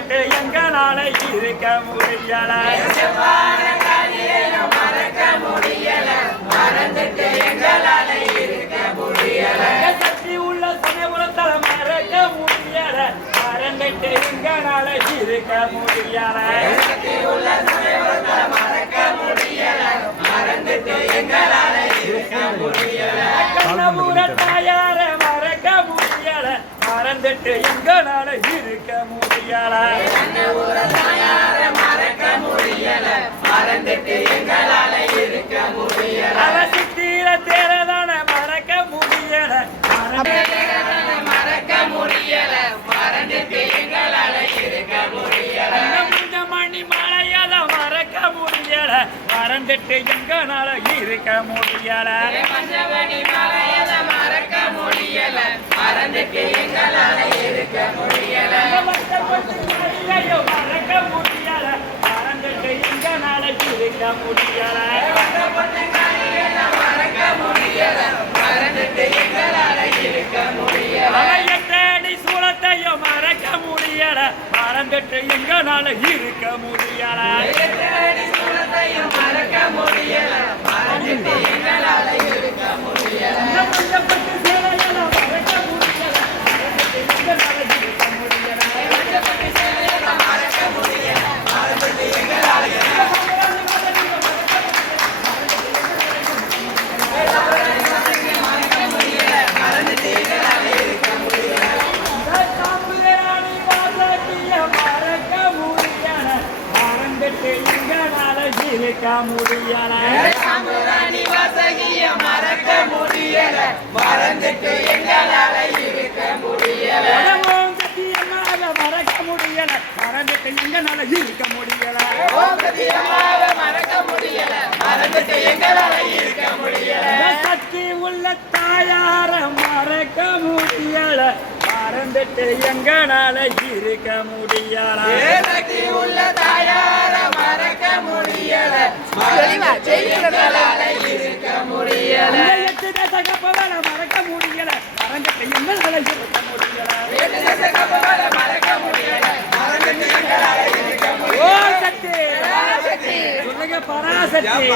மறந்துட்டு எங்களால இருக்க முடியல மறக்க முடியல மறந்துட்டு எங்களால இருக்க முடியல சக்தி உள்ள சமயபுரத்தால மறக்க முடியல மறந்துட்டு எங்களால இருக்க முடியல சக்தி உள்ள சமயபுரத்தால மறக்க முடியல மறந்துட்டு எங்களால இருக்க முடியல கண்ணபுர தாயார மறக்க முடியல மறந்துட்டு எங்களால இருக்க முடியல மறக்க முடியல மறந்துட்டு எங்களால இருக்க முடியல அவ சித்திர தேரதான மறக்க முடியல மறக்க முடியல மறந்துட்டு எங்களால இருக்க முடியல மணி மலையால மறக்க முடியல மறந்துட்டு எங்களால இருக்க முடியல பஞ்சவடி மலையத மறக்க முடியல மறந்துட்டு எங்களால இருக்க முடியல மறக்க முடியல மறந்துட்டு எங்களால இருக்க முடியல மறக்க முடியல மறந்துட்டு எங்களால இருக்க முடியல தேடி சூழத்தையும் மறக்க முடியல மறந்துட்டு எங்களால இருக்க முடியல மறக்க முடியல மறந்துட்டு எங்களால இருக்க முடியல இருக்க முடியல சாம்புராணி வாசகிய மறக்க முடியல மறந்துட்டு எங்களால இருக்க முடியல மறக்க முடியல மறந்துட்டு எங்களால இருக்க முடியல மறக்க முடியல மறந்துட்டு எங்களால இருக்க முடியல சக்தி உள்ள தாயார மறக்க முடியல மறந்துட்டு எங்களால இருக்க முடியல சக்தி உள்ள தாயார மறக்க முடியல எங்களால இருக்க முடியல எட்டு தகப்பவன மறக்க முடியல மறந்துட்டு எங்களால இருக்க முடியல மறக்க முடியல மறந்துட்டு எங்களால இருக்க ஓ சக்தி சொல்லுங்க பராசக்தி